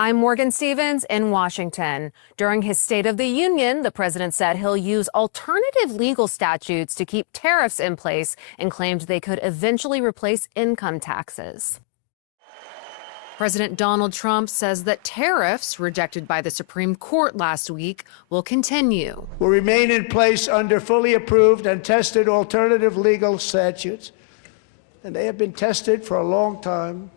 I'm Morgan Stevens in Washington. During his State of the Union, the president said he'll use alternative legal statutes to keep tariffs in place and claimed they could eventually replace income taxes. President Donald Trump says that tariffs, rejected by the Supreme Court last week, will continue. Will remain in place under fully approved and tested alternative legal statutes. And they have been tested for a long time.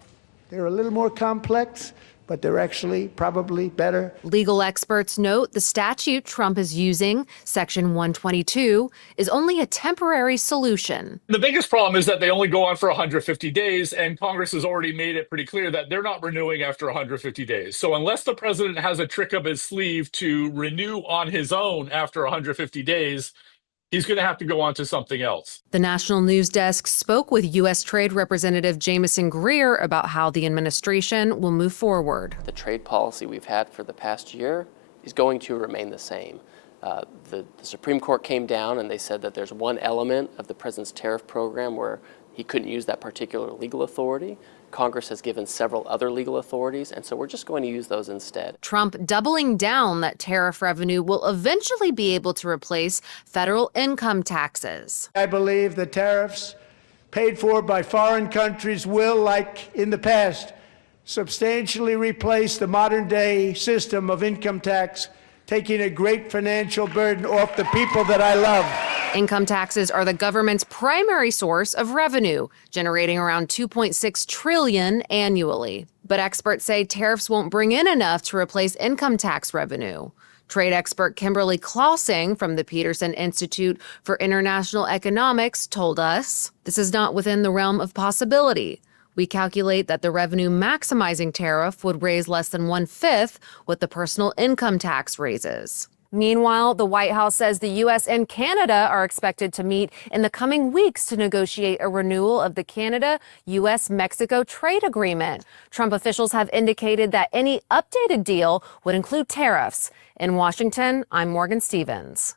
They're a little more complex, but they're actually probably better. Legal experts note the statute Trump is using, Section 122, is only a temporary solution. The biggest problem is that they only go on for 150 days, and Congress has already made it pretty clear that they're not renewing after 150 days. So unless the president has a trick up his sleeve to renew on his own after 150 days, he's going to have to go on to something else. The National News Desk spoke with U.S. Trade Representative Jamieson Greer about how the administration will move forward. The trade policy we've had for the past year is going to remain the same. The Supreme Court came down and they said that there's one element of the president's tariff program where he couldn't use that particular legal authority. Congress has given several other legal authorities, and so we're just going to use those instead. Trump doubling down that tariff revenue will eventually be able to replace federal income taxes. I believe the tariffs paid for by foreign countries will, like in the past, substantially replace the modern-day system of income tax, taking a great financial burden off the people that I love. Income taxes are the government's primary source of revenue, generating around $2.6 trillion annually. But experts say tariffs won't bring in enough to replace income tax revenue. Trade expert Kimberly Clausing from the Peterson Institute for International Economics told us, this is not within the realm of possibility. We calculate that the revenue maximizing tariff would raise less than 1/5 what the personal income tax raises. Meanwhile, the White House says the U.S. and Canada are expected to meet in the coming weeks to negotiate a renewal of the Canada-U.S.-Mexico trade agreement. Trump officials have indicated that any updated deal would include tariffs. In Washington, I'm Morgan Stevens.